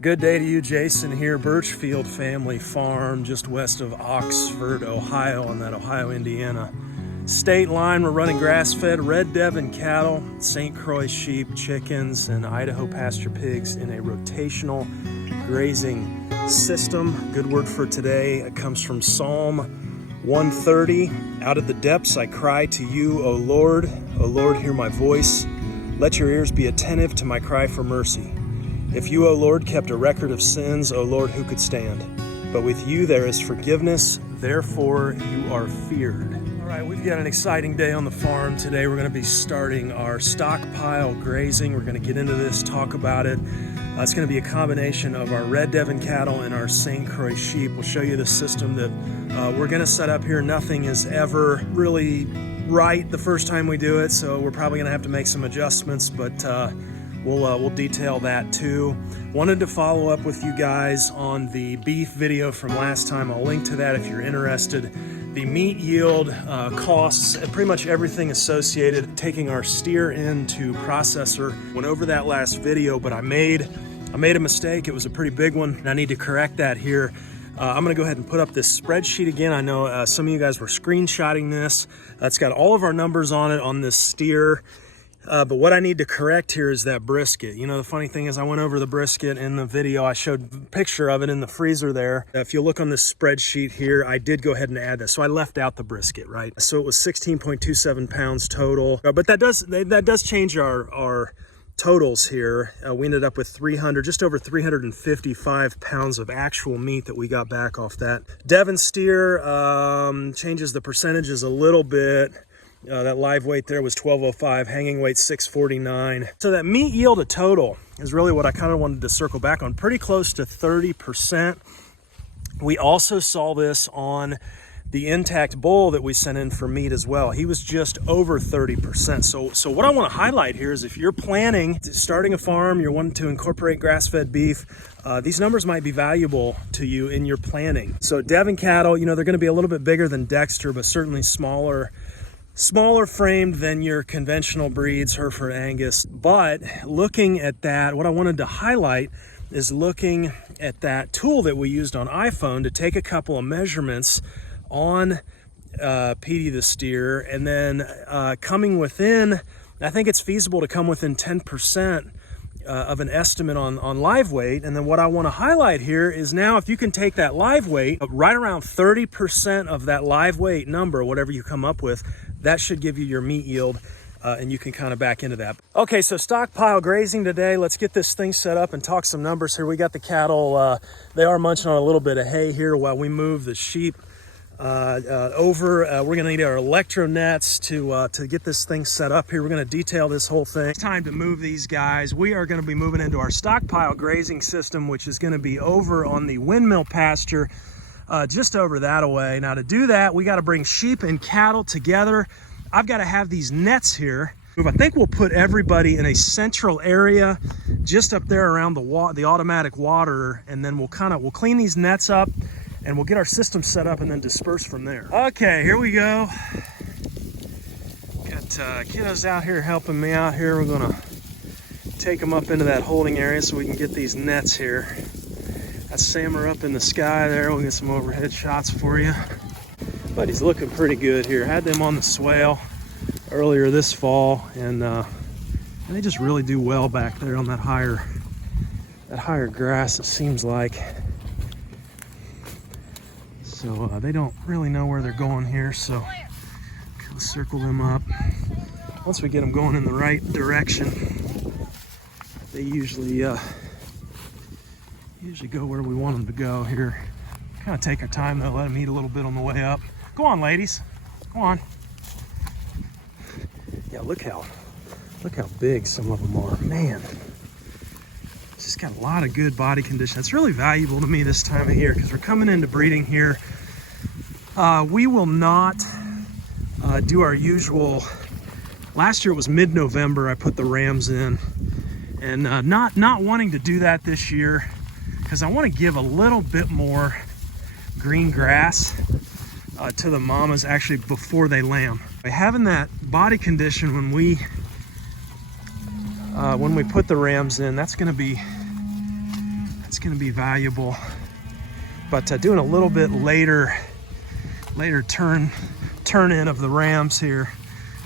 Good day to you, Jason here, Birchfield Family Farm, just west of Oxford, Ohio, on that Ohio-Indiana state line. We're running grass-fed Red Devon cattle, St Croix sheep, chickens, and Idaho pasture pigs in a rotational grazing system. Good word for today. It comes from Psalm 130. Out of the depths I cry to you, O Lord. O Lord, hear my voice. Let your ears be attentive to my cry for mercy. If you, O Lord, kept a record of sins, O Lord, who could stand? But with you there is forgiveness, therefore you are feared. All right, we've got an exciting day on the farm today. We're going to be starting our stockpile grazing. We're going to get into this, talk about it. It's going to be a combination of our Red Devon cattle and our St Croix sheep. We'll show you the system that we're going to set up here. Nothing is ever really right the first time we do it, so we're probably going to have to make some adjustments, but we'll detail that too. Wanted to follow up with you guys on the beef video from last time. I'll link to that if you're interested. The meat yield, costs, and pretty much everything associated. Taking our steer into processor. Went over that last video, but I made a mistake. It was a pretty big one, and I need to correct that here. I'm gonna go ahead and put up this spreadsheet again. I know some of you guys were screenshotting this. It's got all of our numbers on it on this steer. But what I need to correct here is that brisket. You know, the funny thing is I went over the brisket in the video. I showed a picture of it in the freezer there. If you look on this spreadsheet here, I did go ahead and add this. So I left out the brisket, right? So it was 16.27 pounds total. But that does change our totals here. We ended up with just over 355 pounds of actual meat that we got back off that. Devon steer changes the percentages a little bit. That live weight there was 1205, hanging weight 649. So that meat yield a total is really what I kind of wanted to circle back on, pretty close to 30%. We also saw this on the intact bull that we sent in for meat as well. He was just over 30%. So what I want to highlight here is if you're planning, starting a farm, you're wanting to incorporate grass-fed beef, these numbers might be valuable to you in your planning. So Devon cattle, you know, they're going to be a little bit bigger than Dexter, but certainly smaller framed than your conventional breeds, Hereford, Angus. But looking at that, what I wanted to highlight is looking at that tool that we used on iPhone to take a couple of measurements on Petey the steer, and then coming within, I think it's feasible to come within 10% of an estimate on live weight. And then what I want to highlight here is now if you can take that live weight, right around 30% of that live weight number, whatever you come up with, that should give you your meat yield, and you can kind of back into that. Okay, so stockpile grazing today. Let's get this thing set up and talk some numbers here. We got the cattle, they are munching on a little bit of hay here while we move the sheep over. We're gonna need our electro nets to get this thing set up here. We're gonna detail this whole thing. It's time to move these guys. We are gonna be moving into our stockpile grazing system, which is gonna be over on the windmill pasture, just over that away. Now to do that, we got to bring sheep and cattle together. I've got to have these nets here. I think we'll put everybody in a central area just up there around the automatic water, and then we'll clean these nets up and we'll get our system set up and then disperse from there. Okay, here we go. Got kiddos out here helping me out here. We're gonna take them up into that holding area so we can get these nets here. That's Sammer up in the sky there. We'll get some overhead shots for you. But he's looking pretty good here. Had them on the swale earlier this fall, and they just really do well back there on that higher grass, it seems like. So they don't really know where they're going here, so we'll circle them up. Once we get them going in the right direction, they usually go where we want them to go here. Kind of take our time though, let them eat a little bit on the way up. Go on, ladies, go on. Yeah, look how big some of them are, man. It's just got a lot of good body condition. It's really valuable to me this time of year because we're coming into breeding here. We will not do our usual. Last year it was mid-November I put the rams in, and not wanting to do that this year because I want to give a little bit more green grass to the mamas actually before they lamb. By having that body condition when we put the rams in, that's going to be it's going to be valuable. But doing a little bit later turn in of the rams here.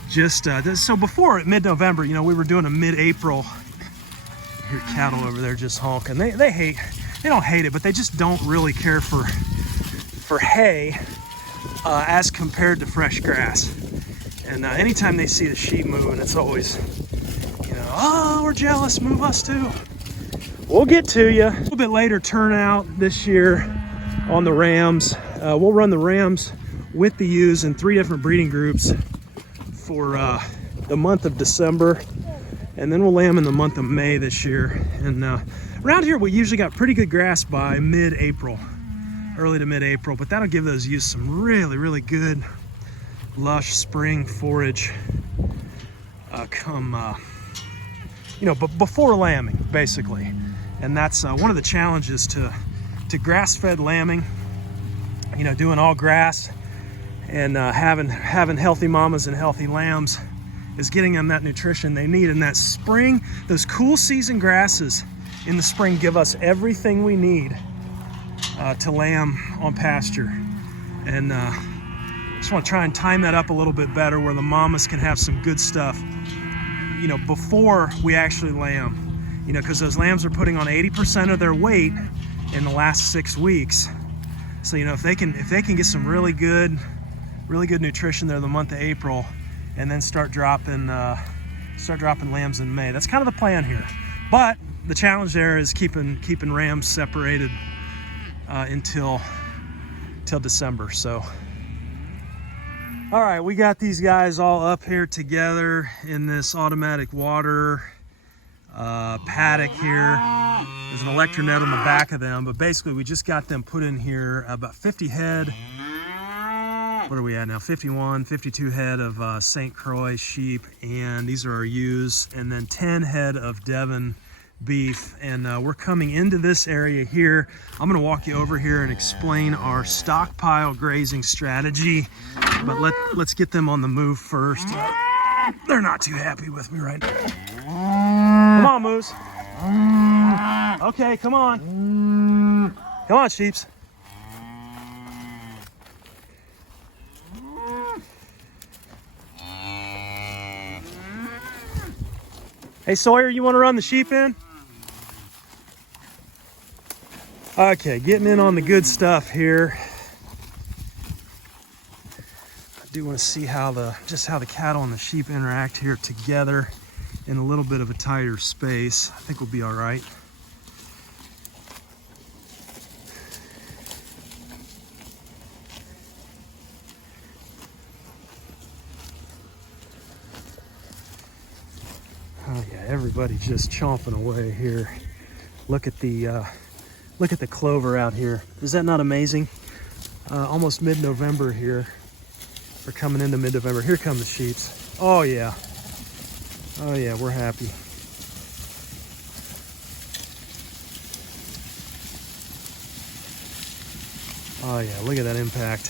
Just so before mid-November, you know, we were doing a mid-April. Your cattle over there just honking. They don't hate it, but they just don't really care for hay as compared to fresh grass. And anytime they see the sheep moving, it's always, you know, oh, we're jealous, move us too. We'll get to you. A little bit later turnout this year on the rams. We'll run the rams with the ewes in 3 different breeding groups for the month of December, and then we'll lay them in the month of May this year. And around here we usually got pretty good grass by mid-April, early to mid-April, but that'll give those ewes some really good lush spring forage you know, but before lambing basically. And that's one of the challenges to grass-fed lambing, you know, doing all grass and having healthy mamas and healthy lambs, is getting them that nutrition they need. In that spring, those cool season grasses in the spring give us everything we need to lamb on pasture. And just want to try and time that up a little bit better where the mamas can have some good stuff, you know, before we actually lamb, you know, because those lambs are putting on 80% of their weight in the last 6 weeks. So, you know, if they can get some really good nutrition there in the month of April, and then start dropping lambs in May. That's kind of the plan here. But the challenge there is keeping rams separated until December. So, all right, we got these guys all up here together in this automatic water paddock here. There's an electronet on the back of them, but basically we just got them put in here, about 50 head. What are we at now? 51, 52 head of St Croix sheep, and these are our ewes, and then 10 head of Devon beef. And we're coming into this area here. I'm going to walk you over here and explain our stockpile grazing strategy, but let's get them on the move first. They're not too happy with me right now. Come on, Moose. Okay, come on. Come on, sheeps. Hey, Sawyer, you want to run the sheep in? Okay, getting in on the good stuff here. I do want to see just how the cattle and the sheep interact here together in a little bit of a tighter space. I think we'll be all right. Oh yeah, everybody's just chomping away here. Look at the clover out here. Is that not amazing? Almost mid-November here. We're coming into mid-November. Here come the sheep. Oh yeah. Oh yeah, we're happy. Oh yeah, look at that impact.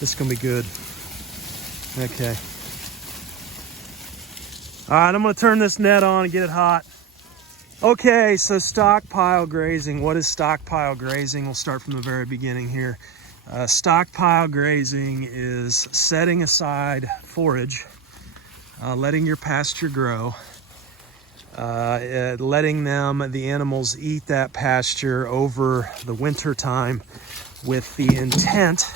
This is gonna be good. Okay. All right, I'm gonna turn this net on and get it hot. Okay, so stockpile grazing. What is stockpile grazing? We'll start from the very beginning here. Stockpile grazing is setting aside forage, letting your pasture grow, letting the animals eat that pasture over the winter time with the intent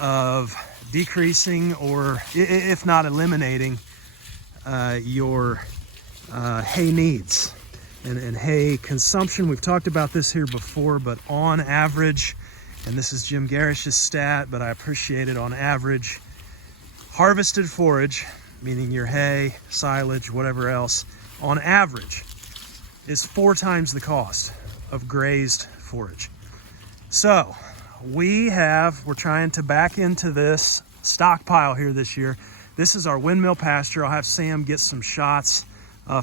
of decreasing, or if not eliminating, your hay needs and hay consumption. We've talked about this here before, but on average, and this is Jim Garish's stat, but I appreciate it, on average, harvested forage, meaning your hay, silage, whatever else, on average is 4 times the cost of grazed forage. So we're trying to back into this stockpile here this year. This is our windmill pasture. I'll have Sam get some shots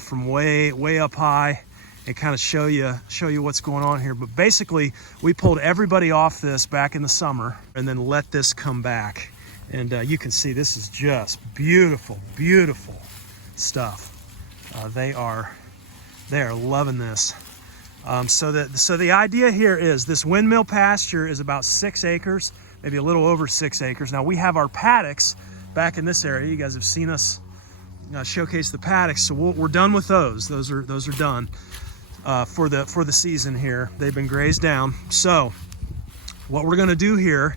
from way up high and kind of show you what's going on here. But basically, we pulled everybody off this back in the summer and then let this come back. And you can see this is just beautiful stuff. They are loving this. So the idea here is this windmill pasture is about 6 acres, maybe a little over 6 acres. Now we have our paddocks back in this area. You guys have seen us showcase the paddocks, so we're done with those. Those are done for the season here. They've been grazed down. So what we're going to do here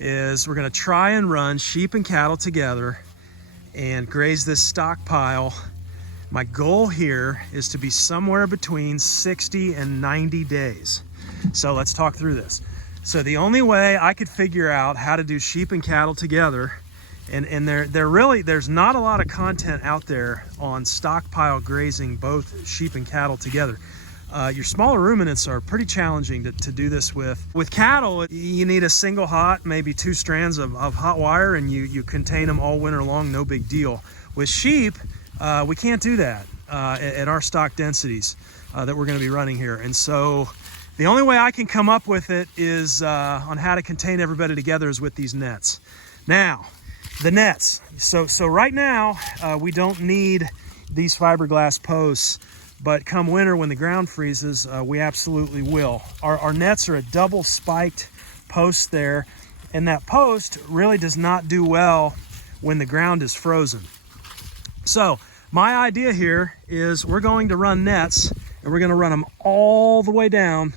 is we're going to try and run sheep and cattle together and graze this stockpile. My goal here is to be somewhere between 60 and 90 days. So let's talk through this. So the only way I could figure out how to do sheep and cattle together, and there's not a lot of content out there on stockpile grazing both sheep and cattle together. Your smaller ruminants are pretty challenging to do this with. With cattle, you need a single hot, maybe 2 strands of hot wire, and you contain them all winter long, no big deal. With sheep, we can't do that at our stock densities that we're going to be running here. And so the only way I can come up with it is on how to contain everybody together is with these nets. Now, the nets. So right now, we don't need these fiberglass posts, but come winter when the ground freezes, we absolutely will. Our nets are a double spiked post there, and that post really does not do well when the ground is frozen. So my idea here is we're going to run nets, and we're going to run them all the way down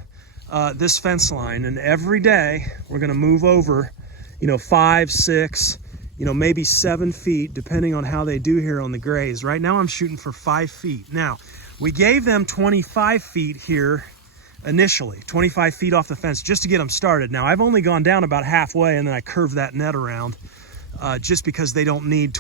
this fence line, and every day we're going to move over 5, 6, maybe 7 feet, depending on how they do here on the graze. Right now I'm shooting for 5 feet. Now, we gave them 25 feet here initially, 25 feet off the fence just to get them started. Now, I've only gone down about halfway, and then I curved that net around just because they don't need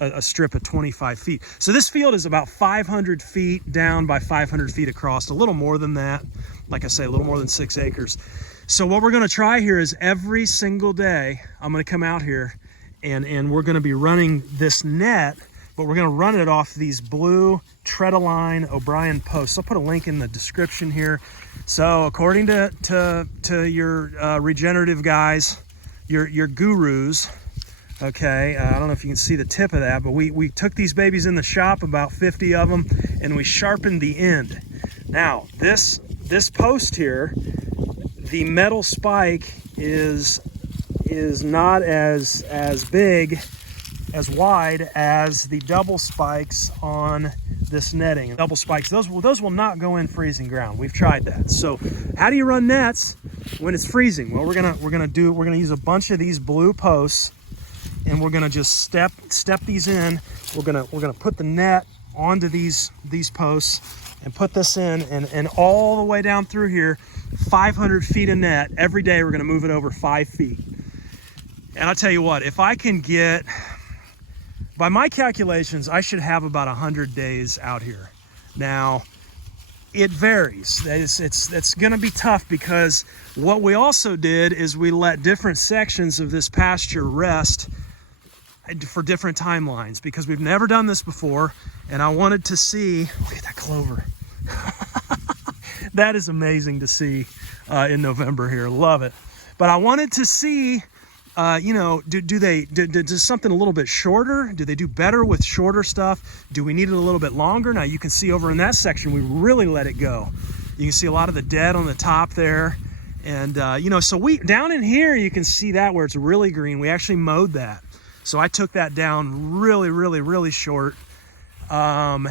a strip of 25 feet. So this field is about 500 feet down by 500 feet across, a little more than that. Like I say, a little more than 6 acres. So what we're going to try here is every single day, I'm going to come out here and we're going to be running this net, but we're going to run it off these blue Tread-A-Line O'Brien posts. I'll put a link in the description here. So according to your regenerative guys, your gurus, okay, I don't know if you can see the tip of that, but we took these babies in the shop, about 50 of them, and we sharpened the end. Now, this post here, the metal spike is not as big, as wide as the double spikes on this netting. Double spikes, those will not go in freezing ground. We've tried that. So how do you run nets when it's freezing? Well, we're gonna use a bunch of these blue posts, and we're gonna just step these in. We're gonna put the net onto these posts and put this in, and all the way down through here, 500 feet of net. Every day we're gonna move it over 5 feet. And I'll tell you what, if I can get, by my calculations, I should have about 100 days out here. Now, it varies. It's gonna be tough, because what we also did is we let different sections of this pasture rest for different timelines, because we've never done this before, and I wanted to see, look at that clover. That is amazing to see in November here, love it. But I wanted to see, do something a little bit shorter? Do they do better with shorter stuff? Do we need it a little bit longer? Now you can see over in that section, we really let it go. You can see a lot of the dead on the top there. And, so down in here, you can see that where it's really green. We actually mowed that. So I took that down really, really, really short. And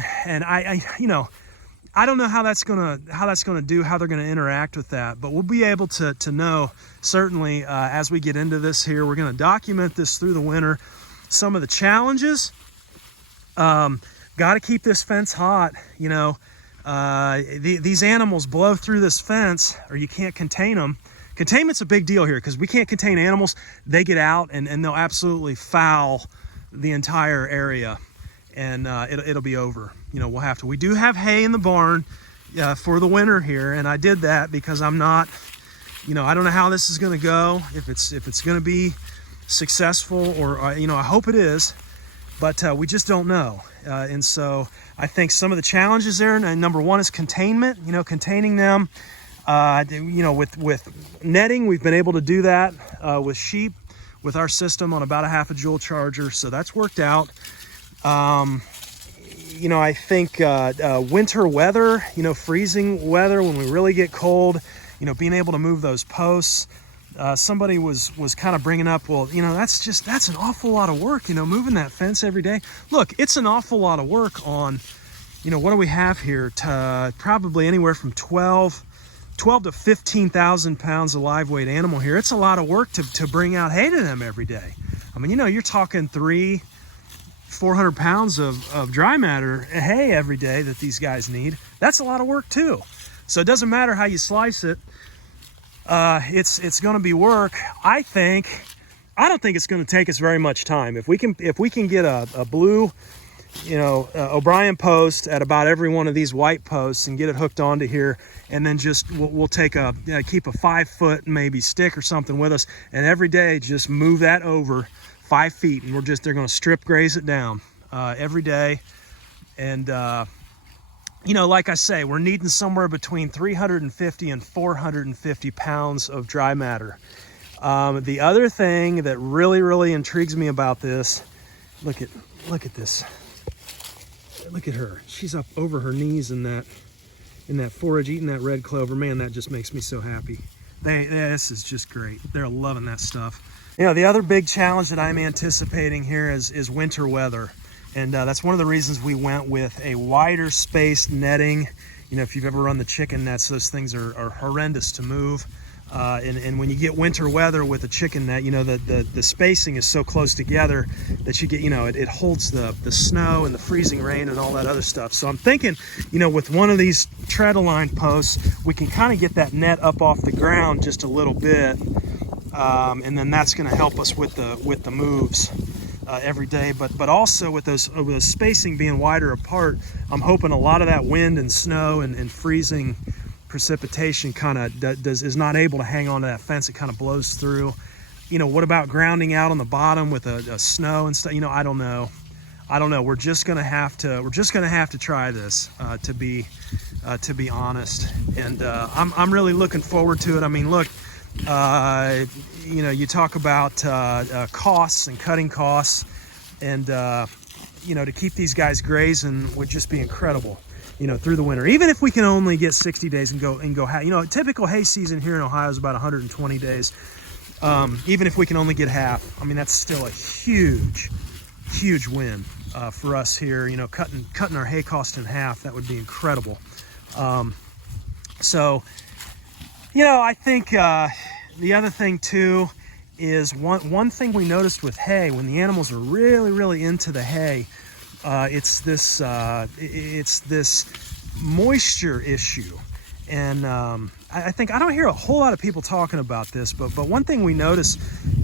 I don't know how that's gonna do, how they're gonna interact with that, but we'll be able to know certainly as we get into this here. We're gonna document this through the winter. Some of the challenges, got to keep this fence hot. These animals blow through this fence, or you can't contain them. Containment's a big deal here, because we can't contain animals. They get out and they'll absolutely foul the entire area, and it'll be over. We'll have to. We do have hay in the barn for the winter here, and I did that because I'm not, I don't know how this is going to go, if it's going to be successful, or I hope it is, but we just don't know. And so I think some of the challenges there, and number one is containment. Containing them. With netting, we've been able to do that with sheep with our system on about a half a joule charger, so that's worked out. you know, I think winter weather, you know, freezing weather when we really get cold, you know, being able to move those posts. Somebody was kind of bringing up, well, you know, that's an awful lot of work, you know, moving that fence every day. Look, it's an awful lot of work on, you know, what do we have here? Probably anywhere from 12 to 15,000 pounds of live weight animal here. It's a lot of work to bring out hay to them every day. I mean, you know, you're talking 400 pounds of dry matter hay every day that these guys need. That's a lot of work too. So it doesn't matter how you slice it. It's going to be work. I don't think it's going to take us very much time. If we can get a blue, you know, O'Brien post at about every one of these white posts and get it hooked onto here, and then just we'll take keep a 5 foot maybe stick or something with us, and every day just move that over 5 feet, and they're going to strip graze it down every day. And you know, like I say, we're needing somewhere between 350 and 450 pounds of dry matter. The other thing that really intrigues me about this, look at this. Look at her. She's up over her knees in that forage, eating that red clover. Man, that just makes me so happy. This is just great. They're loving that stuff. You know, the other big challenge that I'm anticipating here is winter weather. And that's one of the reasons we went with a wider spaced netting. You know, if you've ever run the chicken nets, those things are horrendous to move. And when you get winter weather with a chicken net, you know, the spacing is so close together that you get, you know, it holds the snow and the freezing rain and all that other stuff. So I'm thinking, you know, with one of these tread aligned posts, we can kind of get that net up off the ground just a little bit. And then that's going to help us with the moves. Every day, but also with those spacing being wider apart, I'm hoping a lot of that wind and snow and freezing precipitation kind of is not able to hang on to that fence. It kind of blows through. You know, what about grounding out on the bottom with a snow and stuff? You know, I don't know. We're just gonna have to try this to be honest. And I'm really looking forward to it. I mean, look. You know, you talk about costs and cutting costs, and you know, to keep these guys grazing would just be incredible, you know, through the winter. Even if we can only get 60 days and go, you know, a typical hay season here in Ohio is about 120 days. Even if we can only get half, I mean, that's still a huge win for us here. You know, cutting our hay cost in half, that would be incredible. So, you know, I think the other thing too is one thing we noticed with hay, when the animals are really into the hay, it's this moisture issue. And I think I don't hear a whole lot of people talking about this, but one thing we notice,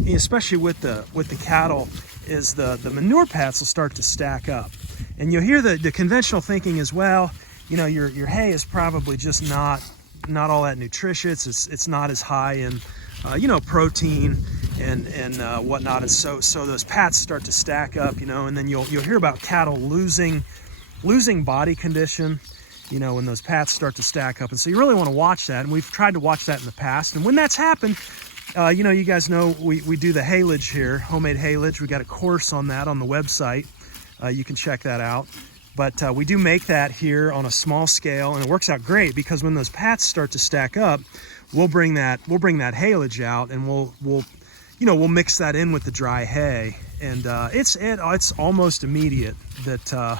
especially with the cattle, is the manure pats will start to stack up. And you'll hear the conventional thinking as well, you know, your hay is probably just not all that nutritious. It's not as high in you know, protein and whatnot, and so those pats start to stack up, you know, and then you'll hear about cattle losing body condition, you know, when those pats start to stack up. And so you really want to watch that, and we've tried to watch that in the past. And when that's happened, you know, you guys know we do the haylage here, homemade haylage. We got a course on that on the website. You can check that out. But we do make that here on a small scale, and it works out great because when those pats start to stack up, we'll bring that haylage out, and we'll mix that in with the dry hay, and it's almost immediate that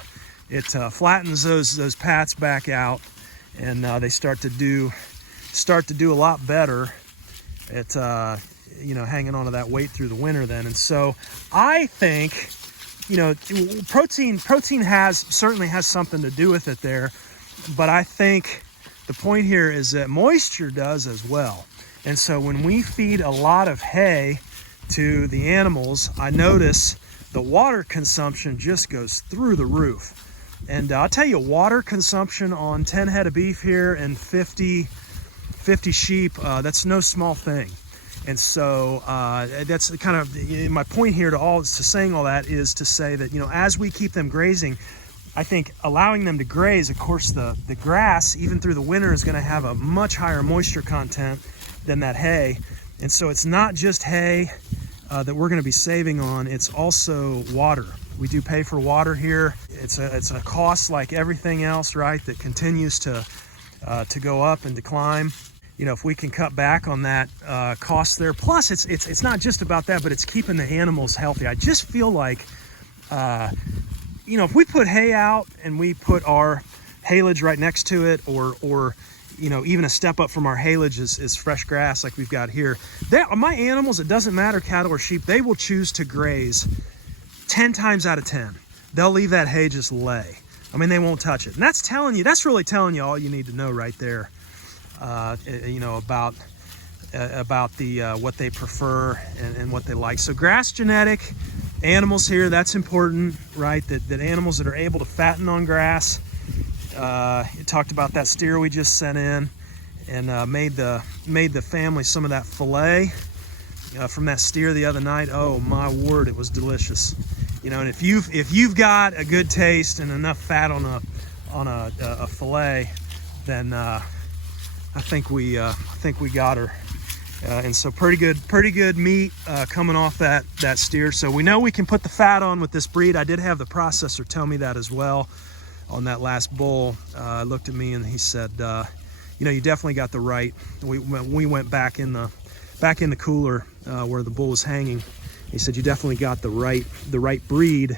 it flattens those pats back out, and they start to do a lot better at you know, hanging on to that weight through the winter then. And so I think, you know, protein certainly has something to do with it there, but I think the point here is that moisture does as well. And so when we feed a lot of hay to the animals, I notice the water consumption just goes through the roof. And I'll tell you, water consumption on 10 head of beef here and 50 sheep, that's no small thing. And so that's kind of my point here to saying all that is to say that, you know, as we keep them grazing, I think allowing them to graze, of course, the grass, even through the winter, is going to have a much higher moisture content than that hay. And so it's not just hay that we're going to be saving on, it's also water. We do pay for water here. it's a cost like everything else, right, that continues to go up and to climb. You know, if we can cut back on that cost there, plus it's not just about that, but it's keeping the animals healthy. I just feel like, you know, if we put hay out and we put our haylage right next to it, or you know, even a step up from our haylage is fresh grass like we've got here, my animals, it doesn't matter, cattle or sheep, they will choose to graze 10 times out of 10. They'll leave that hay just lay. I mean, they won't touch it. And that's really telling you all you need to know right there, you know, about the what they prefer and what they like. So grass genetic animals here, that's important, right? That animals that are able to fatten on grass. You talked about that steer we just sent in, and made the family some of that fillet from that steer the other night. Oh my word, it was delicious. You know, and if you've got a good taste and enough fat on a fillet, then I think we got her. And so pretty good meat coming off that steer. So we know we can put the fat on with this breed. I did have the processor tell me that as well on that last bull. Looked at me and he said, you know, you definitely got the right. We went back in the cooler where the bull was hanging. He said you definitely got the right breed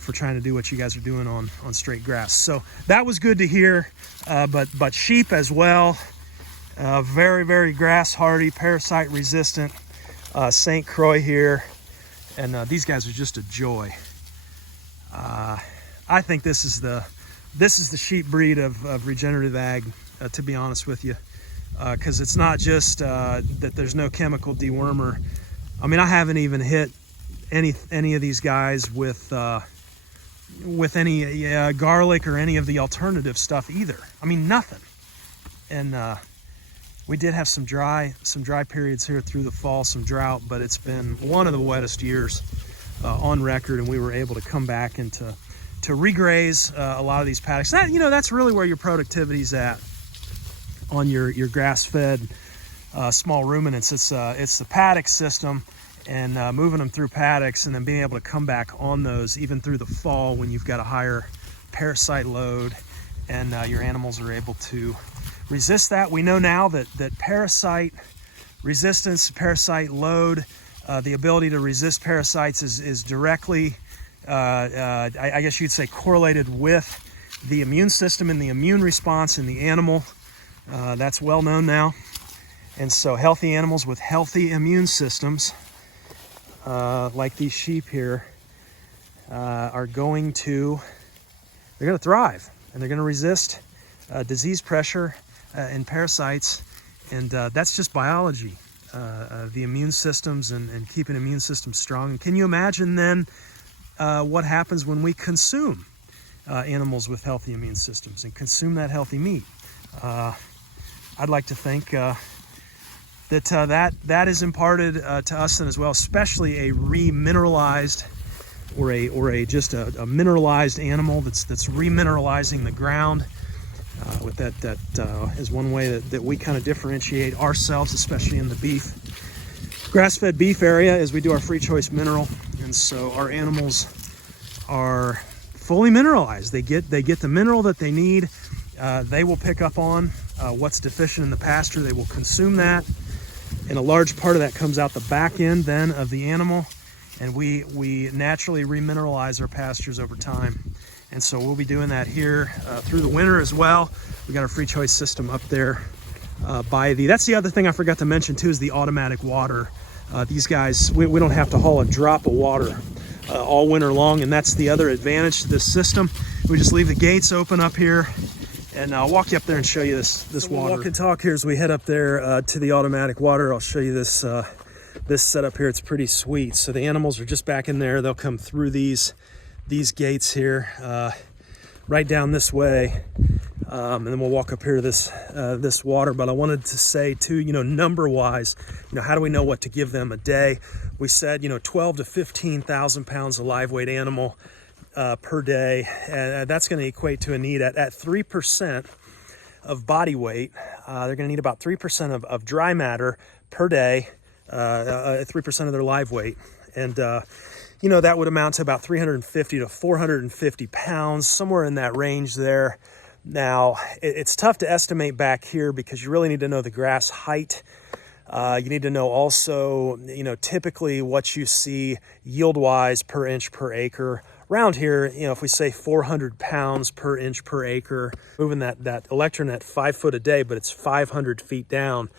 for trying to do what you guys are doing on straight grass. So that was good to hear. But sheep as well, very, very grass hardy, parasite resistant, St Croix here, and these guys are just a joy. I think this is the sheep breed of regenerative ag, to be honest with you, because it's not just that there's no chemical dewormer. I mean, I haven't even hit any of these guys with any garlic or any of the alternative stuff either. I mean, nothing. And we did have some dry periods here through the fall, some drought, but it's been one of the wettest years on record, and we were able to come back and to regraze a lot of these paddocks. That, you know, that's really where your productivity's at on your grass-fed small ruminants. It's the paddock system, and moving them through paddocks and then being able to come back on those even through the fall when you've got a higher parasite load, and your animals are able to resist that. We know now that parasite resistance, parasite load, the ability to resist parasites is directly, I guess you'd say, correlated with the immune system and the immune response in the animal. That's well known now. And so healthy animals with healthy immune systems, like these sheep here, are going to thrive, and they're going to resist disease pressure and parasites. And that's just biology, the immune systems and keeping immune systems strong. And can you imagine then what happens when we consume animals with healthy immune systems and consume that healthy meat? I'd like to think that is imparted to us then as well, especially a remineralized or just a mineralized animal that's remineralizing the ground. With that is one way that we kind of differentiate ourselves, especially in the beef, grass-fed beef area, as we do our free choice mineral. And so our animals are fully mineralized. They get the mineral that they need. They will pick up on what's deficient in the pasture. They will consume that, and a large part of that comes out the back end then of the animal, and we naturally remineralize our pastures over time. And so we'll be doing that here through the winter as well. We got our free choice system up there that's the other thing I forgot to mention too, is the automatic water. These guys, we don't have to haul a drop of water all winter long, and that's the other advantage to this system. We just leave the gates open up here, and I'll walk you up there and show you this water. We'll walk and talk here as we head up there to the automatic water. I'll show you this setup here. It's pretty sweet. So the animals are just back in there. They'll come through these gates here, right down this way, and then we'll walk up here to this water. But I wanted to say too, number wise, how do we know what to give them a day? We said 12 to 15,000 pounds of live weight animal per day, and that's going to equate to a need at 3% of body weight. They're going to need about 3% of dry matter per day, 3% of their live weight. And that would amount to about 350 to 450 pounds, somewhere in that range there. Now, it's tough to estimate back here because you really need to know the grass height. You need to know also, typically what you see yield-wise per inch per acre. Around here, if we say 400 pounds per inch per acre, moving that electronet 5 foot a day, but it's 500 feet down,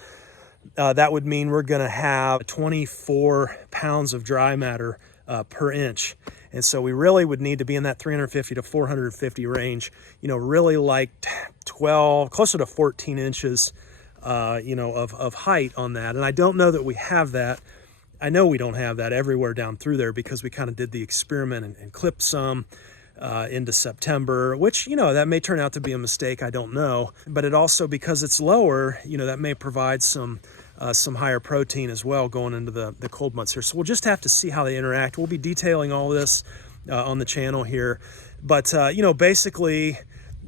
that would mean we're going to have 24 pounds of dry matter per inch. And so we really would need to be in that 350 to 450 range, really like 12, closer to 14 inches, of height on that. And I don't know that we have that. I know we don't have that everywhere down through there because we kind of did the experiment and clipped some into September, which, that may turn out to be a mistake. I don't know. But it also, because it's lower, that may provide some higher protein as well going into the cold months here. So we'll just have to see how they interact. We'll be detailing all this on the channel here. But, basically,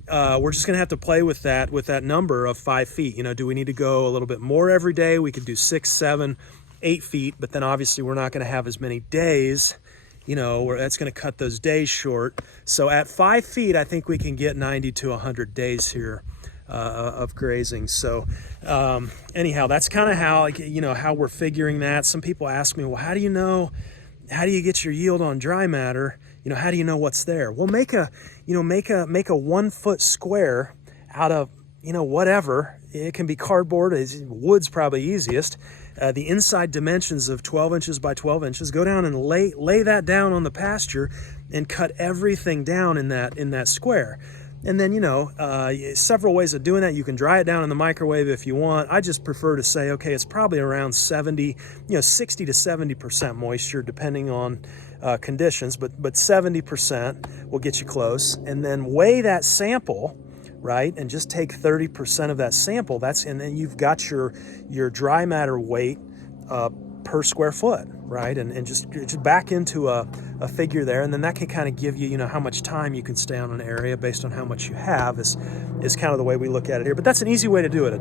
we're just going to have to play with that number of 5 feet. Do we need to go a little bit more every day? We could do 6, 7, 8 feet, but then obviously we're not going to have as many days, where that's going to cut those days short. So at 5 feet, I think we can get 90 to 100 days here of grazing. So anyhow, that's kind of how we're figuring that. Some people ask me, well, how do you get your yield on dry matter? How do you know what's there? Well, make a 1 foot square out of, whatever. It can be cardboard. Wood's probably easiest. The inside dimensions of 12 inches by 12 inches, go down and lay that down on the pasture and cut everything down in that square. And then, several ways of doing that. You can dry it down in the microwave if you want. I just prefer to say, okay, it's probably around 60 to 70% moisture, depending on conditions, but 70% will get you close. And then weigh that sample, right? And just take 30% of that sample. And then you've got your dry matter weight per square foot, right? And just back into a figure there, and then that can kind of give you, how much time you can stay on an area based on how much you have is kind of the way we look at it here. But that's an easy way to do it,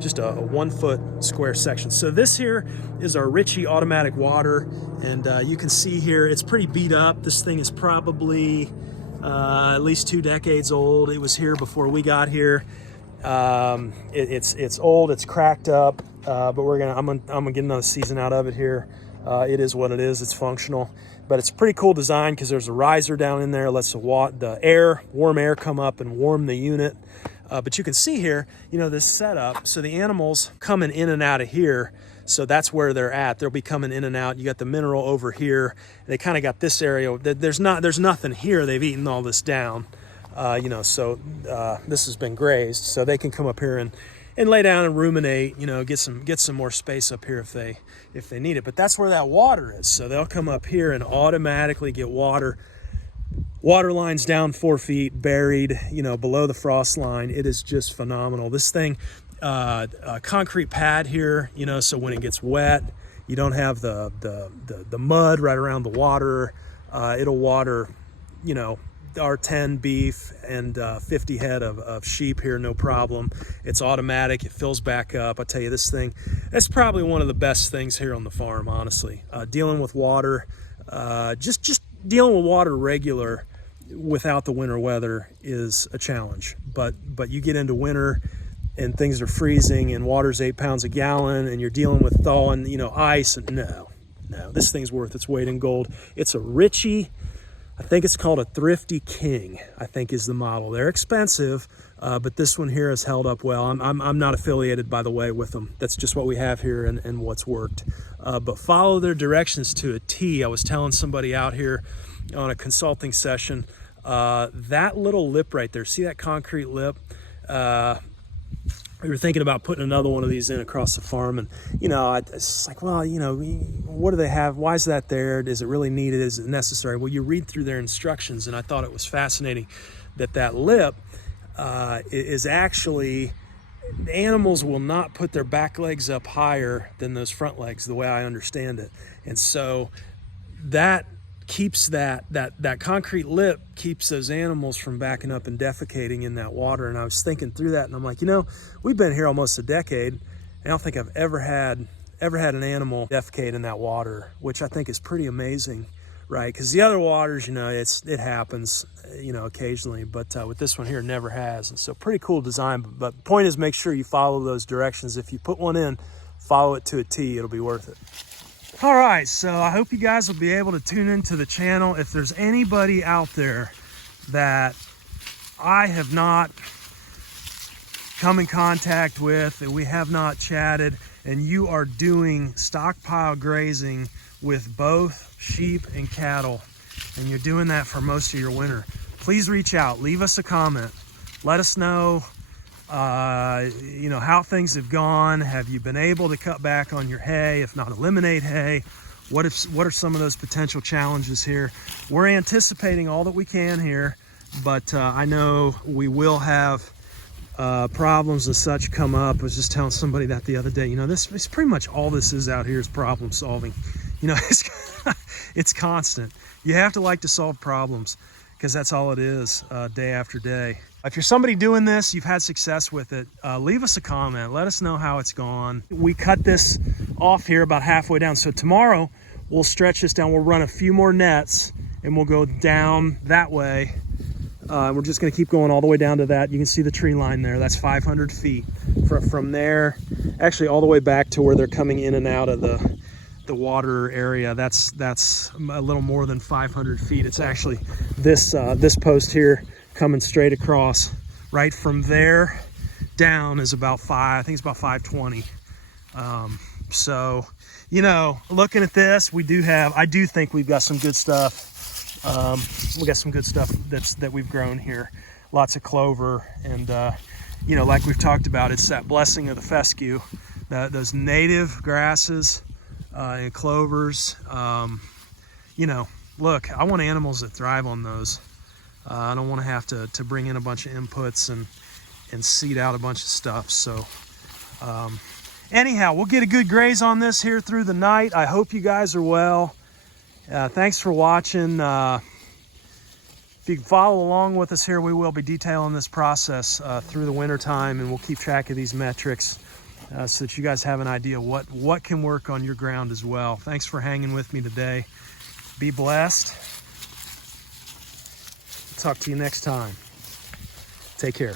just a 1 foot square section. So this here is our Ritchie automatic water, and you can see here it's pretty beat up. This thing is probably at least 2 decades old. It was here before we got here. It's old, it's cracked up, but I'm gonna get another season out of it here. It is what it is. It's functional, but it's a pretty cool design because there's a riser down in there. It lets the warm air come up and warm the unit. But you can see here, this setup. So the animals coming in and out of here. So that's where they're at. They'll be coming in and out. You got the mineral over here. They kind of got this area. There's nothing here. They've eaten all this down. So this has been grazed, so they can come up here and lay down and ruminate, get some more space up here if they need it. But that's where that water is. So they'll come up here and automatically get water lines down 4 feet, buried, below the frost line. It is just phenomenal. This thing, a concrete pad here, so when it gets wet, you don't have the mud right around the water. It'll water, our 10 beef and 50 head of sheep here, no problem. It's automatic, it fills back up. I tell you, this thing, that's probably one of the best things here on the farm, honestly. Dealing with water, just dealing with water regular without the winter weather is a challenge. But you get into winter and things are freezing and water's 8 pounds a gallon and you're dealing with thawing, ice, and no, this thing's worth its weight in gold. It's a Ritchie, I think it's called a Thrifty King, I think is the model. They're expensive, but this one here has held up well. I'm not affiliated, by the way, with them. That's just what we have here and what's worked. But follow their directions to a T. I was telling somebody out here on a consulting session, that little lip right there, see that concrete lip? We were thinking about putting another one of these in across the farm, and it's like, well, what do they have? Why is that there? Is it really needed? Is it necessary? Well, you read through their instructions, and I thought it was fascinating that lip is actually, the animals will not put their back legs up higher than those front legs, the way I understand it, and so that keeps that concrete lip keeps those animals from backing up and defecating in that water. And I was thinking through that, and I'm like, we've been here almost a decade, and I don't think I've ever had an animal defecate in that water, which I think is pretty amazing right? Because the other waters, you know, it happens, you know, occasionally, but with this one here, it never has. And so pretty cool design. But the point is, make sure you follow those directions. If you put one in, follow it to a T, it'll be worth it. All right, so I hope you guys will be able to tune into the channel. If there's anybody out there that I have not come in contact with, that we have not chatted, and you are doing stockpile grazing with both sheep and cattle, and you're doing that for most of your winter, please reach out, leave us a comment, let us know you know, how things have gone. Have you been able to cut back on your hay, if not eliminate hay? What are some of those potential challenges here? We're anticipating all that we can here, but I know we will have problems and such come up. I was just telling somebody that the other day. You know, this is pretty much all this is out here is problem solving. You know, it's constant. You have to like to solve problems, because that's all it is, day after day. If you're somebody doing this, you've had success with it, leave us a comment. Let us know how it's gone. We cut this off here about halfway down. So tomorrow we'll stretch this down. We'll run a few more nets and we'll go down that way. We're just gonna keep going all the way down to that. You can see the tree line there. That's 500 feet. From there, actually all the way back to where they're coming in and out of the water area. That's a little more than 500 feet. It's actually this post here coming straight across. Right from there down is about I think it's about 520. So, you know, looking at this, I do think we've got some good stuff. We got some good stuff that we've grown here. Lots of clover, and you know, like we've talked about, it's that blessing of the fescue, those native grasses and clovers. You know, look, I want animals that thrive on those. I don't want to have to bring in a bunch of inputs and seed out a bunch of stuff. So anyhow, we'll get a good graze on this here through the night. I hope you guys are well. Thanks for watching. If you can follow along with us here, we will be detailing this process through the winter time, and we'll keep track of these metrics so that you guys have an idea what can work on your ground as well. Thanks for hanging with me today. Be blessed. Talk to you next time. Take care.